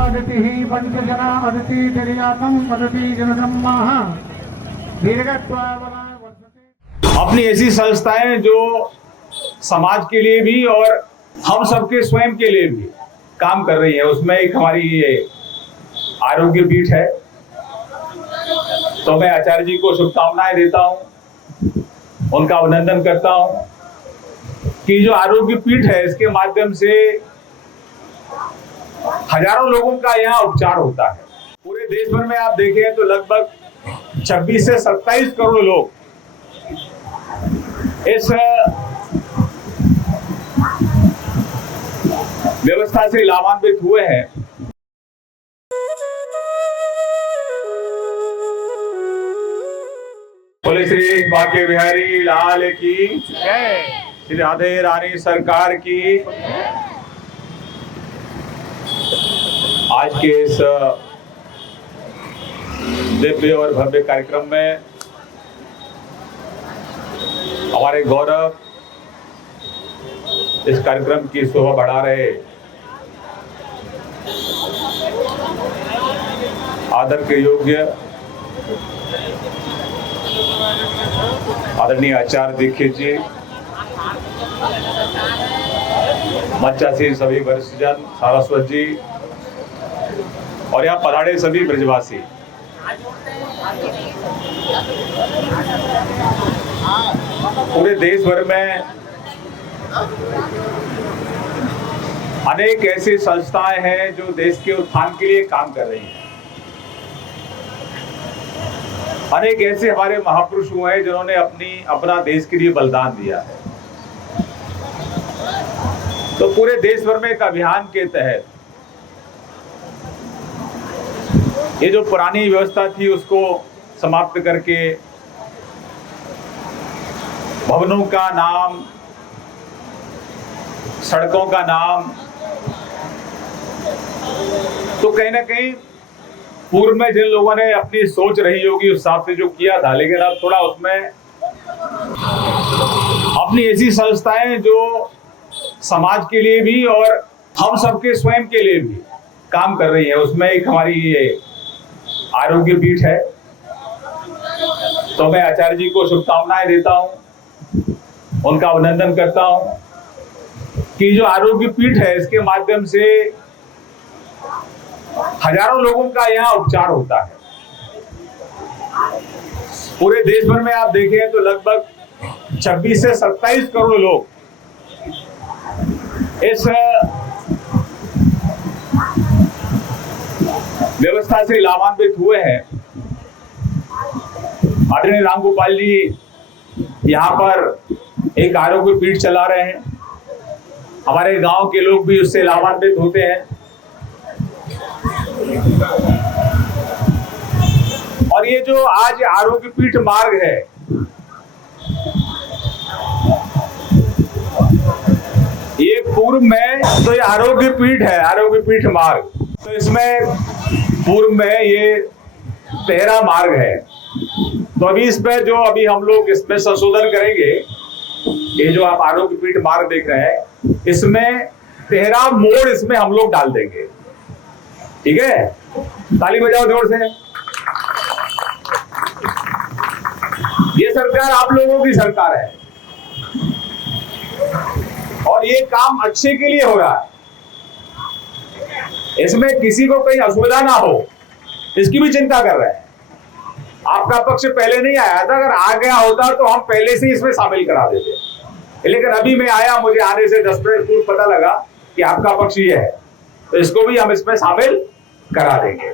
अदितिः पंचजना अदिति दर्यातम अदिति जनब्रह्मः दीर्घत्वावलाय वर्षते। अपनी ऐसी संस्थाएं जो समाज के लिए भी और हम सबके स्वयं के लिए भी काम कर रही है, उसमें एक हमारी ये आरोग्य पीठ है। तो मैं आचार्य जी को शुभकामनाएं देता हूं, उनका अभिनंदन करता हूं कि जो आरोग्य पीठ है इसके माध्यम से हजारों लोगों का यहाँ उपचार होता है। पूरे देश भर में आप देखें तो लगभग 26 से 27 करोड़ लोग इस व्यवस्था से लाभान्वित हुए हैं। बोले श्री बांके बिहारी लाल की जय, श्री राधे रानी सरकार की। आज के इस दिव्य और भव्य कार्यक्रम में हमारे गौरव इस कार्यक्रम की शोभा बढ़ा रहे आदर के योग्य आदरणीय आचार्य दीक्षित जी, मंचासीन सभी वरिष्ठजन, सारस्वत जी और यहाँ पधारे सभी ब्रजवासी। पूरे देश भर में अनेक ऐसी संस्थाएं हैं जो देश के उत्थान के लिए काम कर रही हैं। अनेक ऐसे हमारे महापुरुष हुए हैं जिन्होंने अपना देश के लिए बलिदान दिया है। तो पूरे देश भर में एक अभियान के तहत ये जो पुरानी व्यवस्था थी उसको समाप्त करके भवनों का नाम, सड़कों का नाम, तो कहीं ना कहीं पूर्व में जिन लोगों ने अपनी सोच रही होगी उस हिसाब से जो किया था, लेकिन अब थोड़ा उसमें अपनी ऐसी संस्थाएं जो समाज के लिए भी और हम सबके स्वयं के लिए भी काम कर रही है, उसमें एक हमारी ये आरोग्य पीठ है। तो मैं आचार्य जी को शुभकामनाएं देता हूं, उनका अभिनंदन करता हूं कि जो आरोग्य पीठ है इसके माध्यम से हजारों लोगों का यहाँ उपचार होता है। पूरे देश भर में आप देखें तो लगभग 26 से 27 करोड़ लोग इस व्यवस्था से लाभान्वित हुए हैं। आदरणीय रामगोपाल जी यहाँ पर एक आरोग्य पीठ चला रहे हैं, हमारे गांव के लोग भी उससे लाभान्वित होते हैं। और ये जो आज आरोग्य पीठ मार्ग है, ये पूर्व में तो ये आरोग्य पीठ है, आरोग्य पीठ मार्ग, तो इसमें पूर्व में ये 13 मार्ग है। तो अभी इसमें जो हम लोग इसमें संशोधन करेंगे, ये जो आप आरोग्य पीठ मार्ग देख रहे हैं इसमें 13 मोड़ इसमें हम लोग डाल देंगे। ठीक है, ताली बजाओ जोर से। ये सरकार आप लोगों की सरकार है और ये काम अच्छे के लिए हो रहा है। इसमें किसी को कहीं असुविधा ना हो इसकी भी चिंता कर रहे हैं। आपका पक्ष पहले नहीं आया था, अगर आ गया होता तो हम पहले से इसमें शामिल करा देते, लेकिन अभी मैं आया, मुझे आने से 10 मिनट पूर्व पता लगा कि आपका पक्ष ये है, तो इसको भी हम इसमें शामिल करा देंगे।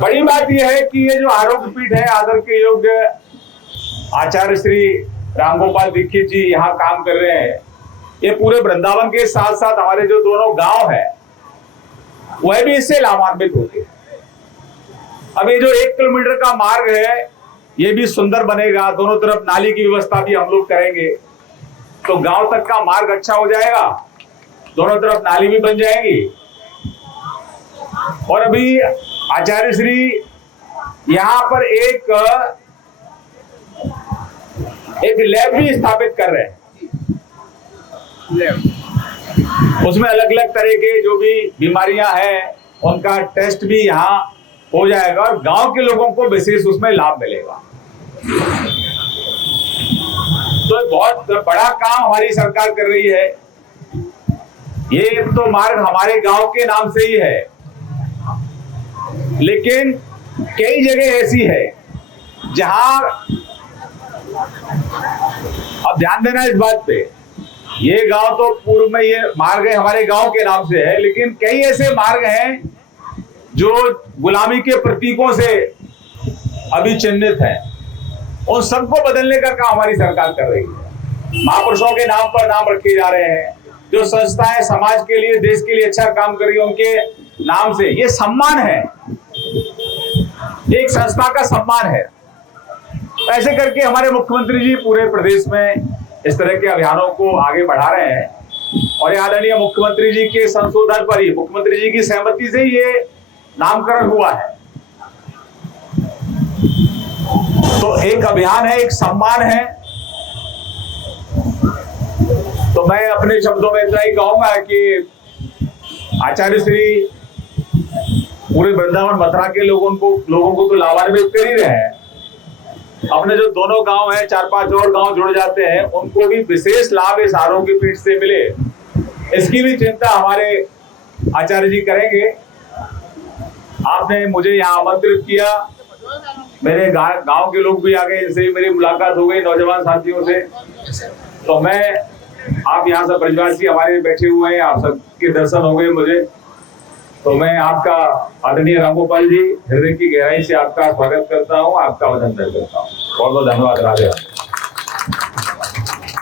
बड़ी बात यह है कि ये जो आरोग्य पीठ है, आदर के योग्य आचार्य श्री रामगोपाल दीक्षित जी यहाँ काम कर रहे हैं। ये पूरे वृंदावन के साथ साथ हमारे जो दोनों गांव हैं वह भी इससे लाभान्वित होते हैं। अब ये जो 1 किलोमीटर का मार्ग है ये भी सुंदर बनेगा, दोनों तरफ नाली की व्यवस्था भी हम लोग करेंगे, तो गांव तक का मार्ग अच्छा हो जाएगा, दोनों तरफ नाली भी बन जाएगी। और अभी आचार्य श्री यहाँ पर एक लैब भी स्थापित कर रहे हैं। उसमें अलग अलग तरह के जो भी बीमारियां हैं उनका टेस्ट भी यहाँ हो जाएगा और गांव के लोगों को विशेष उसमें लाभ मिलेगा। तो बहुत बड़ा काम हमारी सरकार कर रही है। ये तो मार्ग हमारे गांव के नाम से ही है, लेकिन कई जगह ऐसी है जहां, अब ध्यान देना इस बात पे, ये गांव तो पूर्व में ये मार्ग है हमारे गांव के नाम से है, लेकिन कई ऐसे मार्ग हैं जो गुलामी के प्रतीकों से अभी चिन्हित हैं। उन सबको बदलने का काम हमारी सरकार कर रही है। महापुरुषों के नाम पर नाम रखे जा रहे हैं, जो संस्थाएं समाज के लिए देश के लिए अच्छा काम कर रही है उनके नाम से, ये सम्मान है, एक संस्था का सम्मान है। ऐसे करके हमारे मुख्यमंत्री जी पूरे प्रदेश में इस तरह के अभियानों को आगे बढ़ा रहे हैं और आदरणीय मुख्यमंत्री जी के संशोधन पर ही, मुख्यमंत्री जी की सहमति से ये नामकरण हुआ है। तो एक अभियान है, एक सम्मान है। तो मैं अपने शब्दों में इतना ही कहूंगा कि आचार्य श्री पूरे वृंदावन मथुरा के लोगों को तो लाभान्वित कर ही रहे हैं। अपने जो दोनों गांव हैं, 4-5 और गांव जुड़ जाते हैं, उनको भी विशेष लाभ इस आरोग्य पीठ से मिले, इसकी भी चिंता हमारे आचार्य जी करेंगे। आपने मुझे यहाँ आमंत्रित किया, मेरे गांव के लोग भी आ गए, इनसे भी मेरी मुलाकात हो गई, नौजवान साथियों से। तो मैं, आप यहाँ सब ब्रजवासी हमारे बैठे हुए हैं, आप सबके दर्शन हो गए मुझे। तो मैं आपका आदरणीय रामगोपाल जी हृदय की गहराई से आपका स्वागत करता हूँ, आपका अभिनंदन करता हूँ। बहुत बहुत धन्यवाद। राधे राधे।